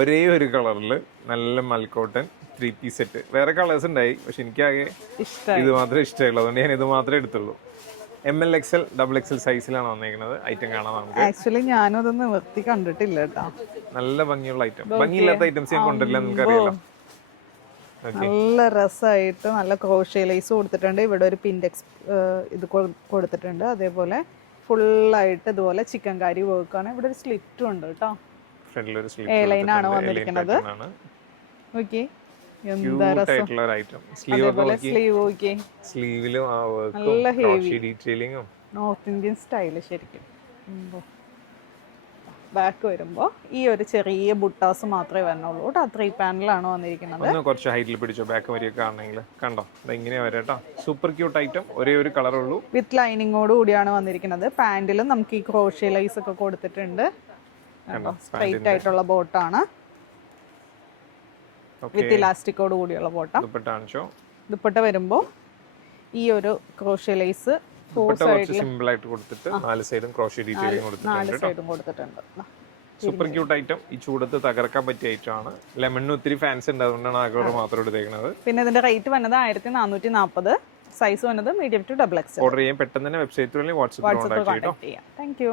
ഒരേ ഒരു കളറിൽ നല്ല മൽക്കോട്ടൻ 3 പീസ് സെറ്റ്. വേറെ കളേഴ്സ് ഉണ്ടായി, പക്ഷെ എനിക്കാകെ ഇത് മാത്രമേ ഇഷ്ടമുള്ളൂ, അതുകൊണ്ട് ഞാൻ ഇത് മാത്രമേ എടുത്തുള്ളൂ. ML XL XXL സൈസിലാണ് വന്നേക്കുന്നത്. ഐറ്റം കാണാം നമുക്ക്. ആക്ച്വലി ഞാനും അതൊന്ന് നിർത്തി കണ്ടിട്ടില്ല കേട്ടോ. നല്ല ഭംഗിയുള്ള ഐറ്റം. ഭംഗിയില്ലാത്ത ഐറ്റംസ് ഞാൻ കൊണ്ടില്ല, നിങ്ങൾക്കറിയാലോ. നല്ല രസമായിട്ട് നല്ല ക്രോഷ്യ ലൈസ് കൊടുത്തിട്ടുണ്ട്. ഇവിടെ ഒരു പിൻഡെക്സ് ഇത് കൊടുത്തിട്ടുണ്ട്. അതേപോലെ ഫുള്ളായിട്ട് ഇതുപോലെ ചിക്കൻ കാരി വർക്കാണ്. ഇവിടെ ഒരു സ്ലിറ്റും ഉണ്ട് കേട്ടോ. എ ലൈനാണ് വന്നിരിക്കുന്നത്. ഓക്കെ, എന്താ രസം. അതേപോലെ സ്ലീവ് ഓക്കെ, സ്ലീവിലും നല്ല ഹെവി ഡീറ്റെയിലിംഗും നോർത്ത് ഇന്ത്യൻ സ്റ്റൈല് ശരിക്കും. ബാക്ക് വരുമ്പോൾ ഈ ഒരു ചെറിയ ബുട്ടാസ് മാത്രമേ വരണുള്ളൂ കേട്ടോ. 3 പാനലാണ് വന്നിരിക്കുന്നത്. കുറച്ച് ഹൈറ്റിൽ പിടിച്ചോ, ബാക്ക് വരെയൊക്കെ ആണെങ്കിൽ കണ്ടോ, ഇങ്ങനെ വരാട്ടോ. Super cute item. ഒരേ ഒരു കളർ ഉള്ളൂ, വിത്ത് ലൈനിങ്ങോട് കൂടിയാണ് വന്നിരിക്കുന്നത്. പാന്റിലും നമുക്ക് ഈ ക്രോഷ്യ ലൈസ് ഒക്കെ കൊടുത്തിട്ടുണ്ട്. സ്ട്രൈറ്റ് ആയിട്ടുള്ള ബോട്ടാണ്, വിത്ത് ഇലാസ്റ്റിക്കോട് കൂടിയുള്ള ബോട്ടം. ദുപ്പട്ട വരുമ്പോൾ ഈ ഒരു ക്രോഷ്യ ലൈസ് സിമ്പിൾ ആയിട്ട് കൊടുത്തിട്ട് 4 സൈഡും ക്രോഷ്യ ഡീറ്റെയിലിംഗ് കൊടുത്തിട്ടുണ്ട്. Super cute item. ഈ ചൂടത്ത് തകർക്കാൻ പറ്റിയ ഐറ്റം ആണ്. ലെമണിന് ഒത്തിരി ഫാൻസ് ഉണ്ട്, അതുകൊണ്ടാണ് ആകെ മാത്രം എടുത്തേക്കുന്നത്. പിന്നെ ഇതിന്റെ റേറ്റ് വന്നത് 1440. സൈസ് വന്നത് മീഡിയം ടു XXL. ഓർഡർ ചെയ്യാൻ പെട്ടെന്ന് തന്നെ വെബ്സൈറ്റ് വഴി വാട്സ്ആപ്പ് കോൺടാക്ട് ചെയ്യാം. Thank you.